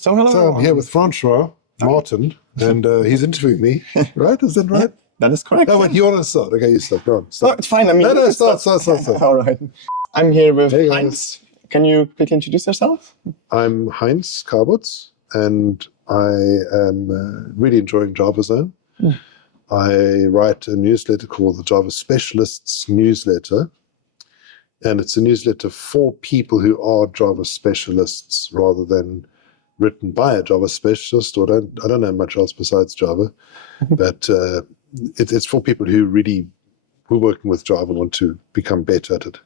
So hello. So I'm here with Francois Martin, and he's interviewing me, right? Is that right? That is correct. Oh, wait, you want to start? Okay, you start. Go on. No, Start. it's fine. I mean, No, start. All right. I'm here with Hey, Heinz. Can you quickly introduce yourself? I'm Heinz Kabutz, and I am really enjoying Java Zone. I write a newsletter called the Java Specialists Newsletter, and it's a newsletter for people who are Java specialists rather than written by a Java specialist, or I don't know much else besides Java, but it's for people who are working with Java and want to become better at it.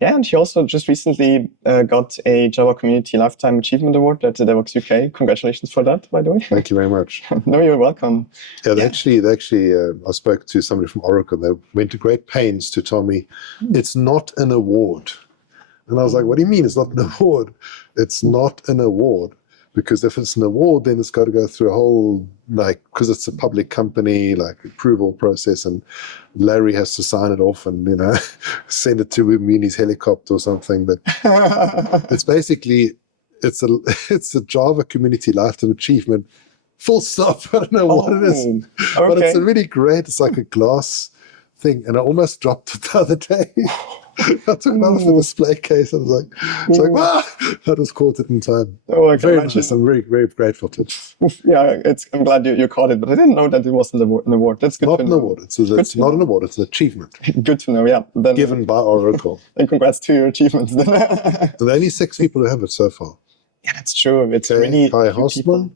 Yeah, and he also just recently got a Java Community Lifetime Achievement Award at the DevOps UK. Congratulations for that, by the way. Thank you very much. No, you're welcome. Yeah, they actually, I spoke to somebody from Oracle. They went to great pains to tell me it's not an award. And I was like, what do you mean it's not an award? It's not an award. Because if it's an award, then it's got to go through a whole, because it's a public company, approval process, and Larry has to sign it off and, send it to him in his helicopter or something. But it's basically, it's a Java Community Lifetime Achievement, full stop. I don't know what it is. Okay. But it's a really great, it's like a glass thing. And I almost dropped it the other day. I took it out of the display case. I was like, wow, I just caught it in time. Oh, I can very imagine. nice. I'm very, very grateful to it. Yeah, I'm glad you caught it, but I didn't know that it was an award. That's good Not to an know. award. It's not an award. It's an achievement Good to know, yeah. Then, given by Oracle. and congrats to your achievements. Then. And there are only 6 people who have it so far. Yeah, that's true. It's Okay, really Kai few people.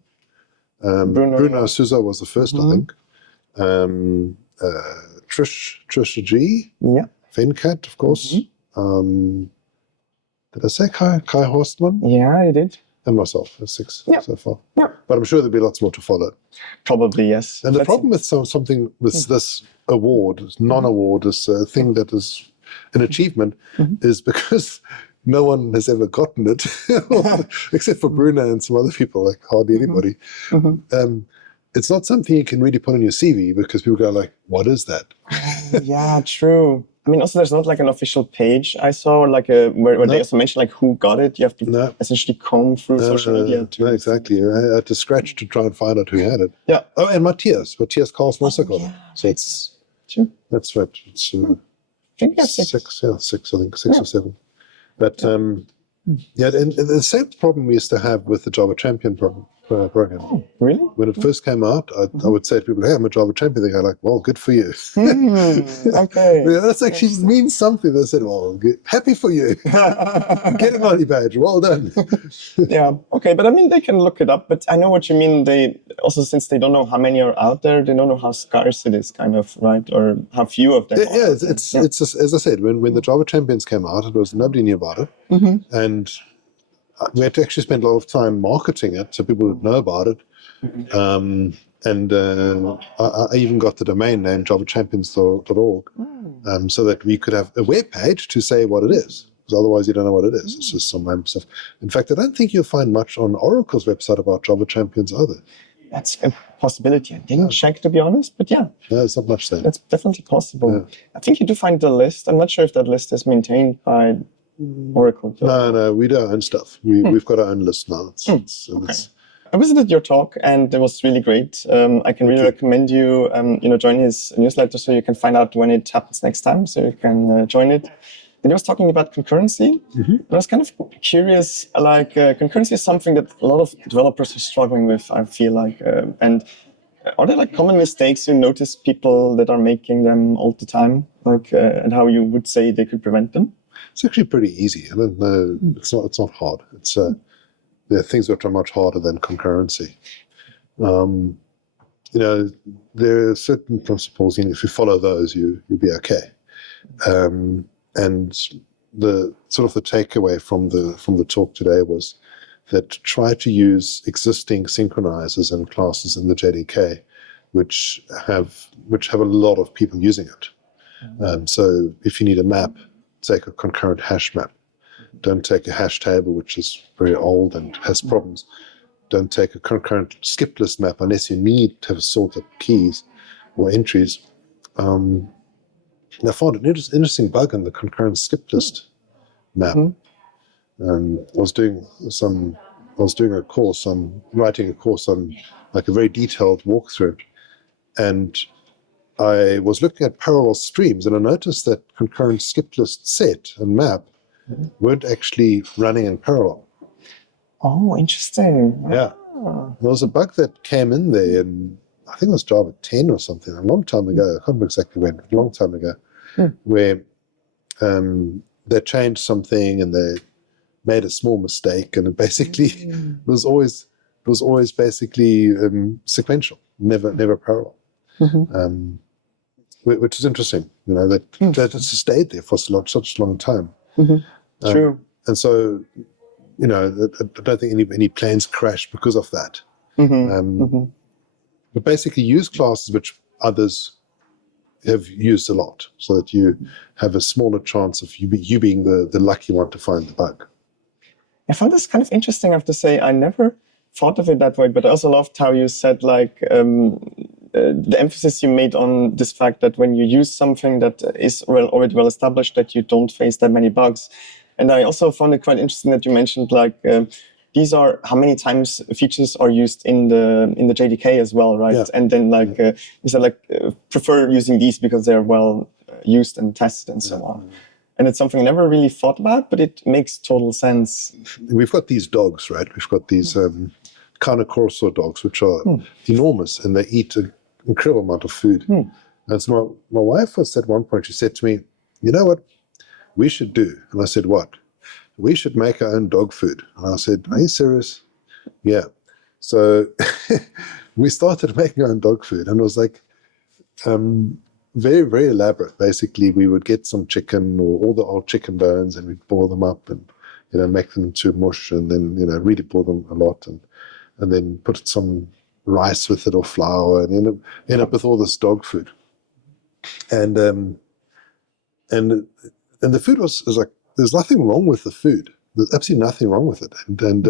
Hostman, Bruno Souza was the first, I think. Trisha G, Yeah. Venkat, of course. Did I say Kai Horstman? Yeah, you did. And myself. That's 6 Yeah. so far. Yeah. But I'm sure there'll be lots more to follow. Probably, yes. And the problem with something with this award, this non-award, this thing that is an achievement, is because no one has ever gotten it, except for Bruno and some other people, hardly anybody. It's not something you can really put on your CV because people go what is that? Yeah, true. I mean, also there's not an official page I saw, where they also mention who got it. You have to essentially comb through social media. No, exactly. I had to scratch to try and find out who had it. Yeah. Oh, and Matthias Carlson also got it. So it's True. that's right. It's I think that's 6. 6. Yeah, 6. I think 6 or 7. But and the same problem we used to have with the Java Champion program. Really? When it first came out, I would say to people, hey, I'm a Java champion. They go well, good for you. Okay. Yeah, that actually means something. They said, well, happy for you. Get a naughty badge. Well done. Yeah. Okay. But I mean, they can look it up. But I know what you mean. They also, since they don't know how many are out there, they don't know how scarce it is, kind of, right? Or how few of them are. Yeah, it's just, as I said, when the Java Champions came out, it was nobody knew about it. And we had to actually spend a lot of time marketing it so people would know about it. I even got the domain name javachampions.org so that we could have a web page to say what it is. Because otherwise you don't know what it is. It's just some random stuff. In fact, I don't think you'll find much on Oracle's website about Java Champions either. That's a possibility. I didn't check, to be honest, but yeah. No, it's not much there. That's definitely possible. Yeah. I think you do find the list. I'm not sure if that list is maintained by Oracle. No, we do our own stuff. We've got our own list now. I visited your talk and it was really great. I can really recommend you, join his newsletter so you can find out when it happens next time. So you can join it. Then he was talking about concurrency. I was kind of curious. Concurrency is something that a lot of developers are struggling with. I feel like, and are there common mistakes you notice people that are making them all the time? And how you would say they could prevent them? It's actually pretty easy. I don't know. It's not hard. It's there are things that are much harder than concurrency. There are certain principles. If you follow those, you'll be okay. And the sort of the takeaway from the talk today was that try to use existing synchronizers and classes in the JDK, which have a lot of people using it. So if you need a map, take a concurrent hash map. Don't take a hash table, which is very old and has problems. Don't take a concurrent skip list map unless you need to have sorted keys or entries. I found an interesting bug in the concurrent skip list map. I was doing some was doing a course on writing a course on like a very detailed walkthrough, and I was looking at parallel streams, and I noticed that concurrent skip list set and map weren't actually running in parallel. Oh, interesting. Yeah. There was a bug that came in there, and I think it was Java 10 or something, a long time ago. I can't remember exactly when, but a long time ago, where they changed something and they made a small mistake, and it basically was always basically sequential, never parallel. Which is interesting, that it's stayed there for such a long time. True. And so, I don't think any planes crash because of that. But basically use classes which others have used a lot, so that you have a smaller chance of you being the lucky one to find the bug. I found this kind of interesting, I have to say. I never thought of it that way, but I also loved how you said, like, the emphasis you made on this fact that when you use something that is already well established, that you don't face that many bugs. And I also found it quite interesting that you mentioned, like, these are how many times features are used in the JDK as well, right? Yeah. And then, like, you said, like, prefer using these because they're well used and tested and so on. And it's something I never really thought about, but it makes total sense. We've got these dogs, right? We've got these Concurrency dogs, which are enormous, and they eat an incredible amount of food. And so my wife was at one point, she said to me, "You know what we should do?" And I said, "What?" "We should make our own dog food." And I said, "Are you serious?" "Yeah." So we started making our own dog food, and it was like very, very elaborate. Basically, we would get some chicken or all the old chicken bones, and we'd boil them up and make them into mush, and then really boil them a lot, and then put some rice with it or flour, and end up with all this dog food. And the food was like, there's nothing wrong with the food. There's absolutely nothing wrong with it. And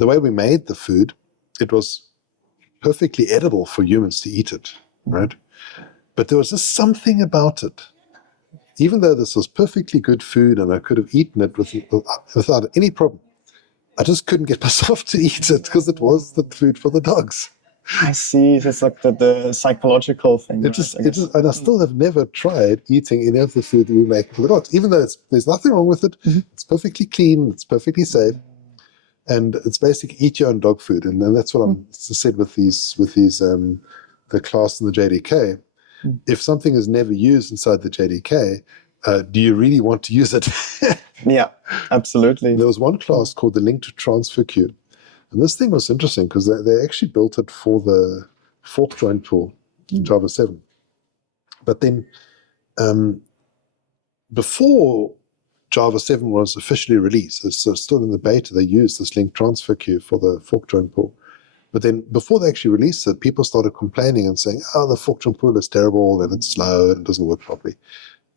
the way we made the food, it was perfectly edible for humans to eat it, right? But there was just something about it. Even though this was perfectly good food and I could have eaten it without any problem, I just couldn't get myself to eat it because it was the food for the dogs. I see. It's like the psychological thing. And I still have never tried eating any of the food that we make for the dogs, even though there's nothing wrong with it. It's perfectly clean. It's perfectly safe. And it's basically eat your own dog food. And that's what I'm said with these the class in the JDK. If something is never used inside the JDK, do you really want to use it? Yeah, absolutely. There was one class called the linked transfer queue. And this thing was interesting because they actually built it for the fork join tool in Java 7. But then before Java 7 was officially released, so still in the beta, they used this linked transfer queue for the fork join pool. But then before they actually released it, people started complaining and saying, "Oh, the fork join pool is terrible and it's slow and it doesn't work properly."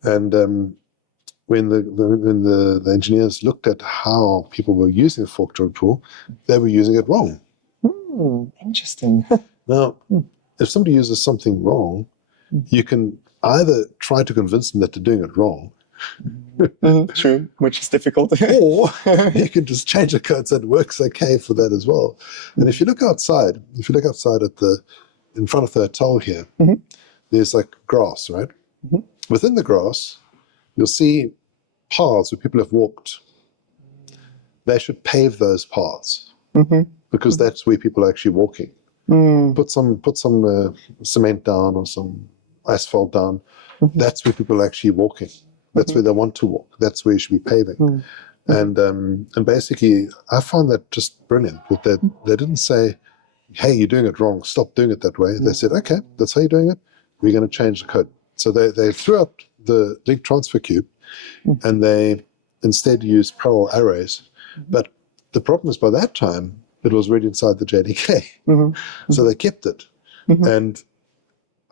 And when the engineers looked at how people were using the fork join pool, they were using it wrong. Interesting. Now, if somebody uses something wrong, you can either try to convince them that they're doing it wrong, True, which is difficult. or you can just change the code so it works okay for that as well. And if you look outside in front of the hotel here, there's like grass, right? Within the grass, you'll see paths where people have walked. They should pave those paths because that's where people are actually walking. Put some cement down or some asphalt down. That's where people are actually walking. That's where they want to walk. That's where you should be paving. And basically, I found that just brilliant. That they didn't say, "Hey, you're doing it wrong. Stop doing it that way." They said, "Okay, that's how you're doing it. We're going to change the code." So they threw out the linked transfer queue, and they instead used parallel arrays. But the problem is, by that time, it was already inside the JDK. So they kept it. And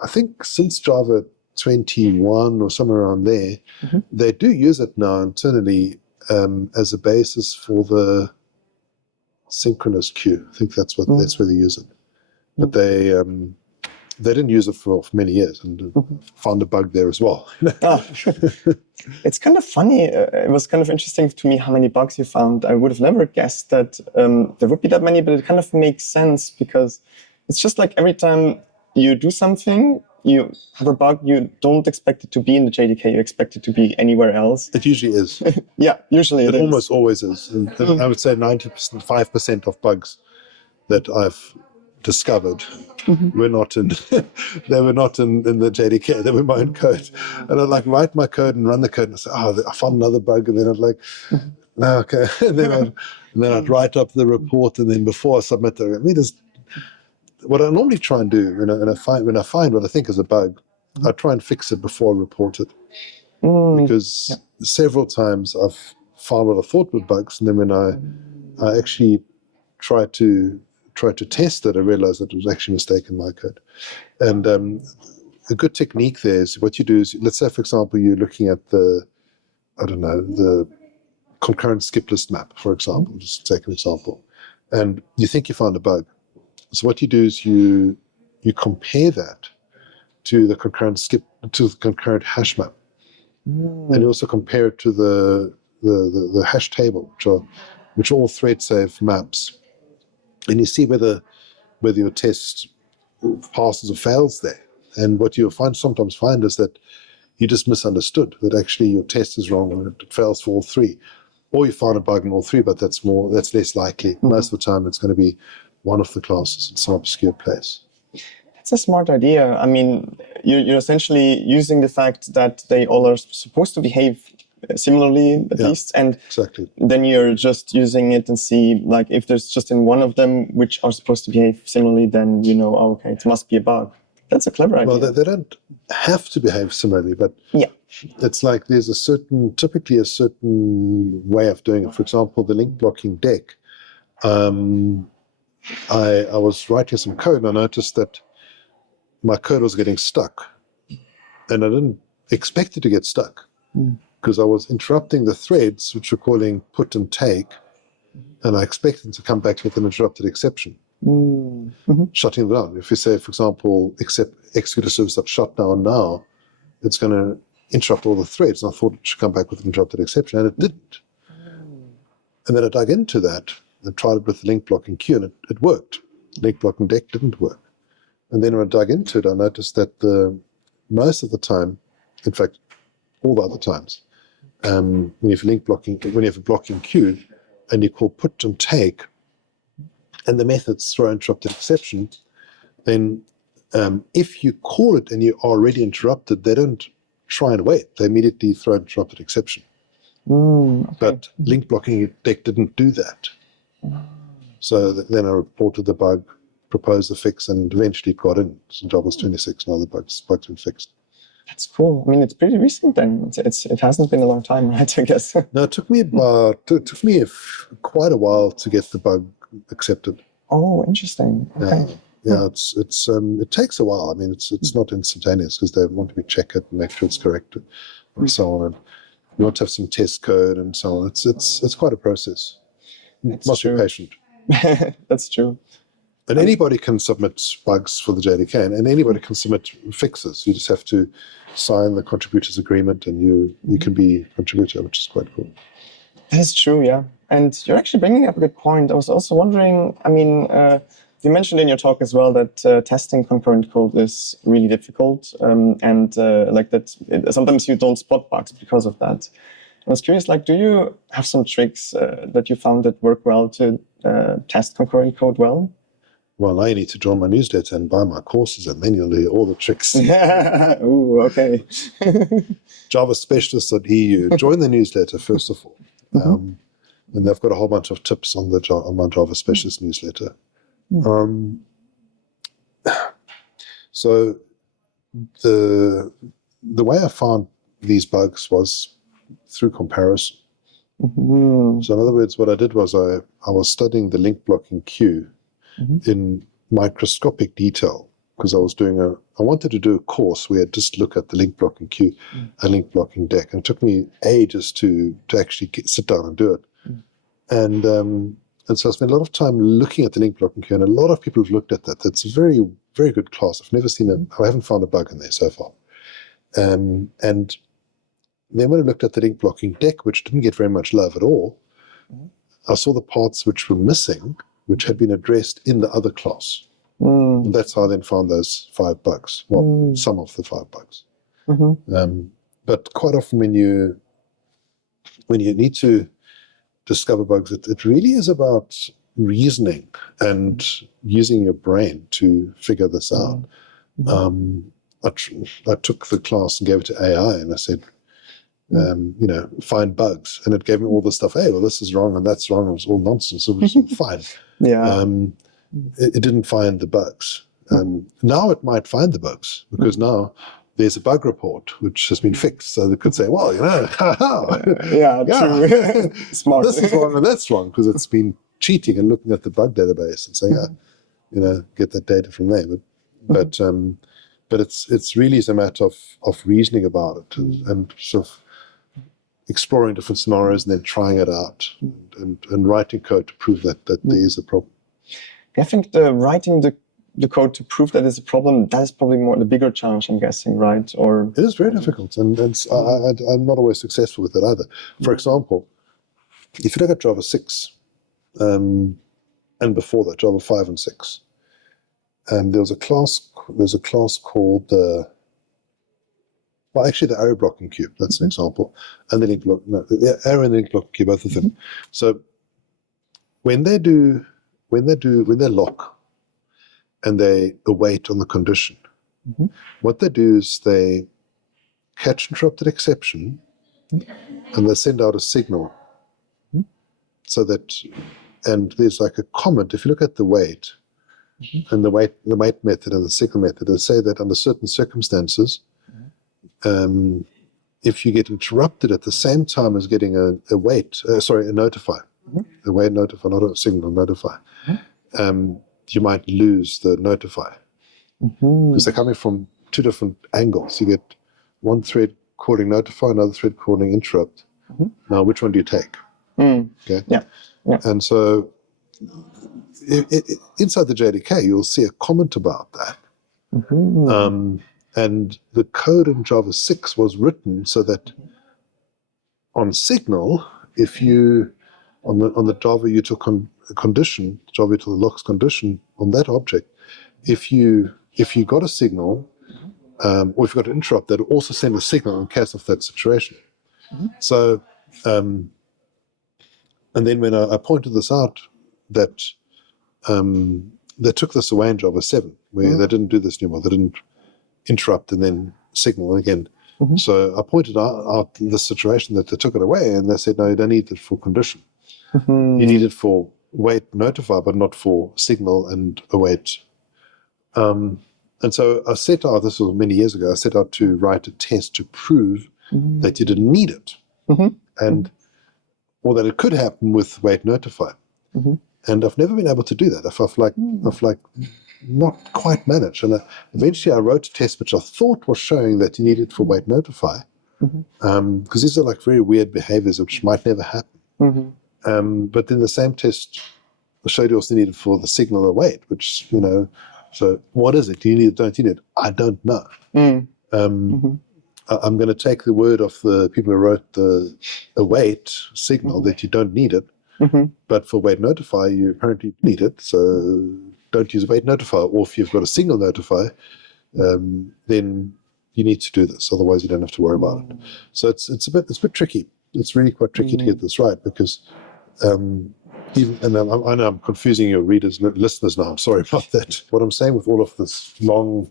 I think since Java 21 or somewhere around there, they do use it now internally as a basis for the synchronous queue. I think that's where they use it. But they didn't use it for many years, and found a bug there as well. Ah, it's kind of funny. It was kind of interesting to me how many bugs you found. I would have never guessed that there would be that many, but it kind of makes sense because it's just like every time you do something, you have a bug, you don't expect it to be in the JDK, you expect it to be anywhere else. It usually is. Yeah, usually it is. Almost always is. And I would say 95% of bugs that I've discovered were not in they were not in the JDK, they were my own code. And I'd like write my code and run the code and say, I found another bug, and then I'd like, no, okay. And then I'd write up the report, and then before I submit what I normally try and do when I find what I think is a bug, I try and fix it before I report it. Because several times I've found what I thought were bugs, and then when I actually try to test it, I realized that it was actually a mistake in my code. And a good technique there is what you do is, let's say, for example, you're looking at the concurrent skip list map, for example, just take an example, and you think you found a bug. So what you do is you compare that to the concurrent hash map, and you also compare it to the hash table, which are all thread safe maps, and you see whether your test passes or fails there. And what you'll sometimes find is that you just misunderstood that actually your test is wrong and it fails for all three, or you find a bug in all three, but that's less likely. Most of the time, it's going to be one of the classes in some obscure place. That's a smart idea. I mean, you're essentially using the fact that they all are supposed to behave similarly, at least, and exactly. Then you're just using it and see, like, if there's just in one of them which are supposed to behave similarly, then you know, okay, it must be a bug. That's a clever idea. Well, they don't have to behave similarly, but it's like there's typically a certain way of doing it. For example, the link blocking deck. I was writing some code, and I noticed that my code was getting stuck, and I didn't expect it to get stuck because I was interrupting the threads, which were calling put and take, and I expected to come back with an interrupted exception, shutting them down. If you say, for example, execute a service.shutdown now, it's going to interrupt all the threads, and I thought it should come back with an interrupted exception, and it didn't. And then I dug into that and tried it with the link blocking queue, and it worked. Link blocking deck didn't work. And then when I dug into it, I noticed that most of the time, in fact, all the other times, when you have a blocking queue and you call put and take, and the methods throw interrupted exception, then if you call it and you're already interrupted, they don't try and wait. They immediately throw interrupted exception. Okay. But link blocking deck didn't do that. So then I reported the bug, proposed the fix, and eventually it got in. So Java was 26, now the bug's been fixed. That's cool. I mean, it's pretty recent then. It hasn't been a long time, right? I guess. No, it took me quite a while to get the bug accepted. Oh, interesting. Okay. Yeah, it takes a while. I mean, it's not instantaneous because they want to check it and make sure it's corrected, and so on. And you want to have some test code and so on. It's quite a process. Must be patient. That's true. And anybody can submit bugs for the JDK, and anybody can submit fixes. You just have to sign the contributors agreement, and you can be a contributor, which is quite cool. That is true, yeah. And you're actually bringing up a good point. I was also wondering, I mean, you mentioned in your talk as well that testing concurrent code is really difficult, and like that sometimes you don't spot bugs because of that. I was curious, like, do you have some tricks that you found that work well to test concurrent code well? Well, now you need to join my newsletter and buy my courses, and then you'll hear all the tricks. Ooh, okay. JavaSpecialist.eu. Join the newsletter, first of all. And they've got a whole bunch of tips on my Java Specialist newsletter. So the way I found these bugs was through comparison. So in other words, what I did was I was studying the link blocking queue in microscopic detail, because I wanted to do a course where I just look at the link blocking queue and link blocking deck, and it took me ages to actually sit down and do it. And so I spent a lot of time looking at the link blocking queue, and a lot of people have looked at that. That's very very good class. I haven't found a bug in there so far. And then when I looked at the link blocking deck, which didn't get very much love at all, I saw the parts which were missing, which had been addressed in the other class. And that's how I then found those 5 bugs. Well, some of the 5 bugs. But quite often when you need to discover bugs, it really is about reasoning and using your brain to figure this out. I took the class and gave it to AI, and I said, find bugs, and it gave me all the stuff. Hey, well, this is wrong and that's wrong. It was all nonsense. It was fine. It didn't find the bugs. Now it might find the bugs, because now there's a bug report which has been fixed, so they could say, well, true. Smart. This is wrong and that's wrong, because it's been cheating and looking at the bug database and saying, get that data from there. But it's really a matter of reasoning about it and sort of exploring different scenarios and then trying it out and writing code to prove that there is a problem. I think writing the code to prove that there's a problem, that is probably more the bigger challenge, I'm guessing, right? Or it is very difficult, and I'm not always successful with it either. For example, if you look at Java 6, and before that, Java 5 and 6, there's a class called the arrow blocking cube. That's an example, and the link block. No, the arrow and the link blocking cube, both of them. So when they lock and they await on the condition, what they do is they catch interrupted exception, and they send out a signal, so that, and there's like a comment. If you look at the wait. And the wait method and the signal method, they say that under certain circumstances, if you get interrupted at the same time as getting a notify, a wait notify, not a signal notify, you might lose the notify, because they're coming from 2 different angles. You get one thread calling notify, another thread calling interrupt. Now, which one do you take? Okay. Yeah. And so inside the JDK, you'll see a comment about that. And the code in Java 6 was written so that on signal, if you, on the Java util condition, Java util locks condition on that object, if you got a signal, or if you got an interrupt, that will also send a signal in case of that situation. So, and then when I pointed this out, that they took this away in Java 7, where they didn't do this anymore. They didn't interrupt and then signal again. So I pointed out this situation that they took it away, and they said, no, you don't need it for condition. You need it for wait notify, but not for signal and await. And so I set out, this was many years ago, I set out to write a test to prove that you didn't need it. Or that it could happen with wait notify. And I've never been able to do that. I've not quite managed. And eventually I wrote a test which I thought was showing that you needed for wait notify, because these are like very weird behaviors which might never happen. But then the same test showed you also needed for the signal await, which, so what is it? Do you need it? Don't you need it? I don't know. I'm going to take the word of the people who wrote the await signal that you don't need it. But for wait notify, you apparently need it, so don't use wait notify. Or if you've got a signal notify, then you need to do this. Otherwise, you don't have to worry about it. So it's a bit tricky. It's really quite tricky to get this right, because I know I'm confusing your readers and listeners now. I'm sorry about that. What I'm saying with all of this long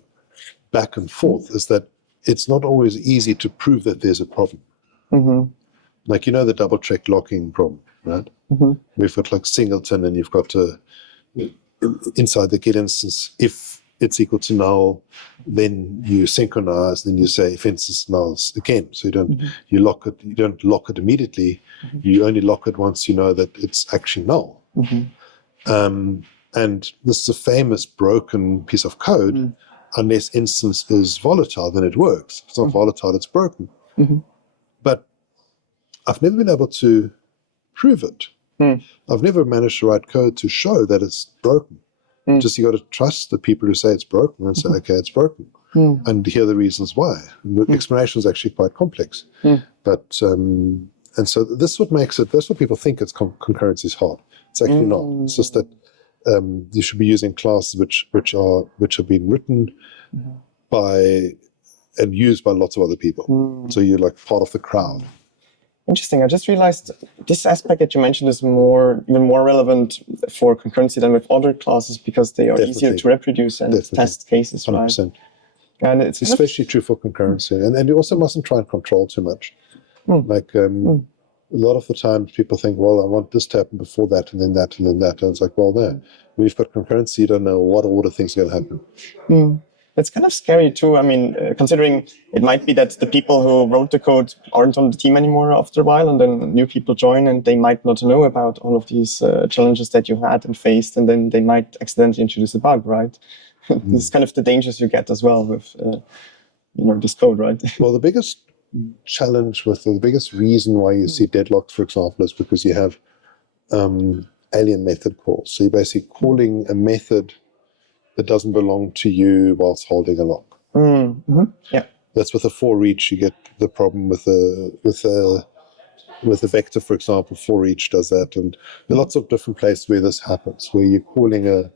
back and forth is that it's not always easy to prove that there's a problem. Like, the double check locking problem, right? We've got like singleton, and you've got to, inside the get instance, if it's equal to null, then you synchronize, then you say if instance nulls again. So you don't lock it immediately. You only lock it once you know that it's actually null. And this is a famous broken piece of code. Unless instance is volatile, then it works. If it's not volatile, it's broken. But I've never been able to prove it. I've never managed to write code to show that it's broken. Just you got to trust the people who say it's broken and say, okay, it's broken, and hear the reasons why. And the explanation is actually quite complex, but and so this is what makes it. That's what people think it's concurrency is hard. It's actually not. It's just that you should be using classes which have been written by and used by lots of other people. So you're like part of the crowd. Interesting. I just realized this aspect that you mentioned is even more relevant for concurrency than with other classes because they are easier to reproduce and test cases, 100%. Right? And it's especially true for concurrency. And you also mustn't try and control too much. Like a lot of the time people think, well, I want this to happen before that and then that and then that. And it's like, well, no. When you've got concurrency, you don't know what order things are going to happen. It's kind of scary too. I mean, considering it might be that the people who wrote the code aren't on the team anymore after a while, and then new people join, and they might not know about all of these challenges that you had and faced, and then they might accidentally introduce a bug, right? This is kind of the dangers you get as well with, this code, right? Well, the biggest challenge the biggest reason why you see deadlocks, for example, is because you have alien method calls. So you're basically calling a method that doesn't belong to you whilst holding a lock. Yeah, that's with a for each. You get the problem with a vector, for example. For each does that, and there are lots of different places where this happens, where you're calling a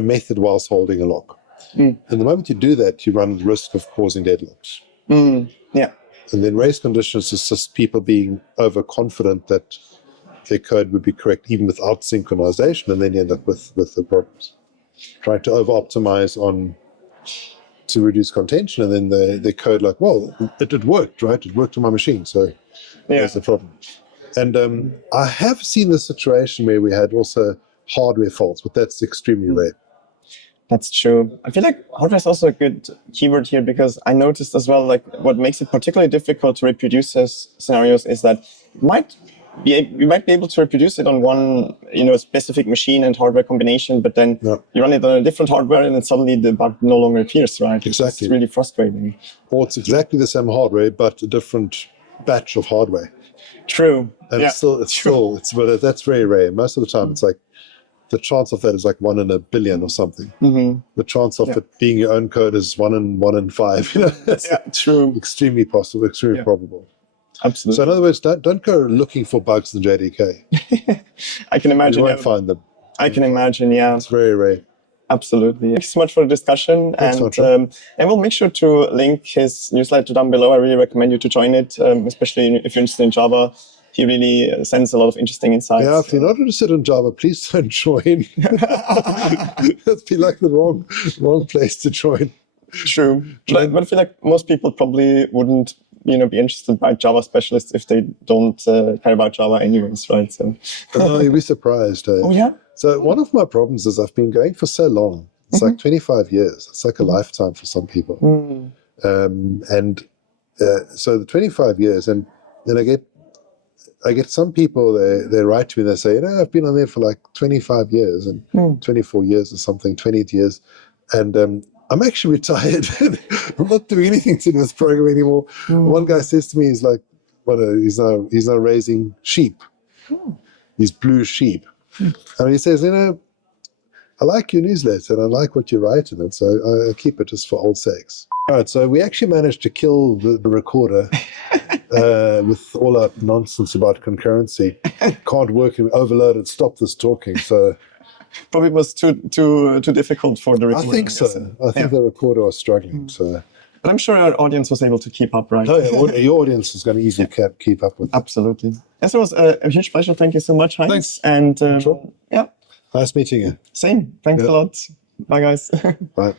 method whilst holding a lock. And the moment you do that, you run the risk of causing deadlocks. Yeah, and then race conditions is just people being overconfident that their code would be correct even without synchronization, and then you end up with the problems. Trying to over-optimize to reduce contention, and then the code like, well, it worked, right? It worked on my machine, so there's the problem. And I have seen the situation where we had also hardware faults, but that's extremely rare. That's true. I feel like hardware is also a good keyword here because I noticed as well, like what makes it particularly difficult to reproduce those scenarios is that you might be able to reproduce it on one, specific machine and hardware combination, but then you run it on a different hardware and then suddenly the bug no longer appears, right? Exactly. It's really frustrating. Or it's exactly the same hardware, but a different batch of hardware. True. And but that's very rare. Most of the time, it's like the chance of that is like 1 in a billion or something. The chance of it being your own code is 1 in 5. That's true. Extremely possible, extremely probable. Absolutely. So in other words, don't go looking for bugs in JDK. I can imagine. You won't find them. I can imagine, yeah. It's very rare. Absolutely. Thank you so much for the discussion. Thanks, and we'll make sure to link his newsletter down below. I really recommend you to join it, especially if you're interested in Java. He really sends a lot of interesting insights. Yeah, if you're not interested in Java, please don't join. That'd be like the wrong place to join. True. But I feel like most people probably wouldn't be interested by Java specialists if they don't care about Java anyways, right? So. No, you'll be surprised. Oh, yeah? So one of my problems is I've been going for so long. It's like 25 years. It's like a lifetime for some people. So the 25 years, and then I get some people, they write to me, they say, I've been on there for like 25 years and 24 years or something, 28 years. And I'm actually retired. I'm not doing anything to do with programming anymore. One guy says to me, he's like, he's now raising sheep. These blue sheep. And he says, I like your newsletter and I like what you write in it, so I keep it just for old sakes. All right, so we actually managed to kill the recorder with all our nonsense about concurrency. Can't work, overloaded, stop this talking, so... Probably was too difficult for the recorder. I think so. I think the recorder was struggling, so... But I'm sure our audience was able to keep up, right? No, your audience is going to easily keep up with it. Absolutely. Yes, it was a huge pleasure. Thank you so much, Heinz. Thanks. And Sure. Nice meeting you. Same. Thanks a lot. Bye, guys. Bye.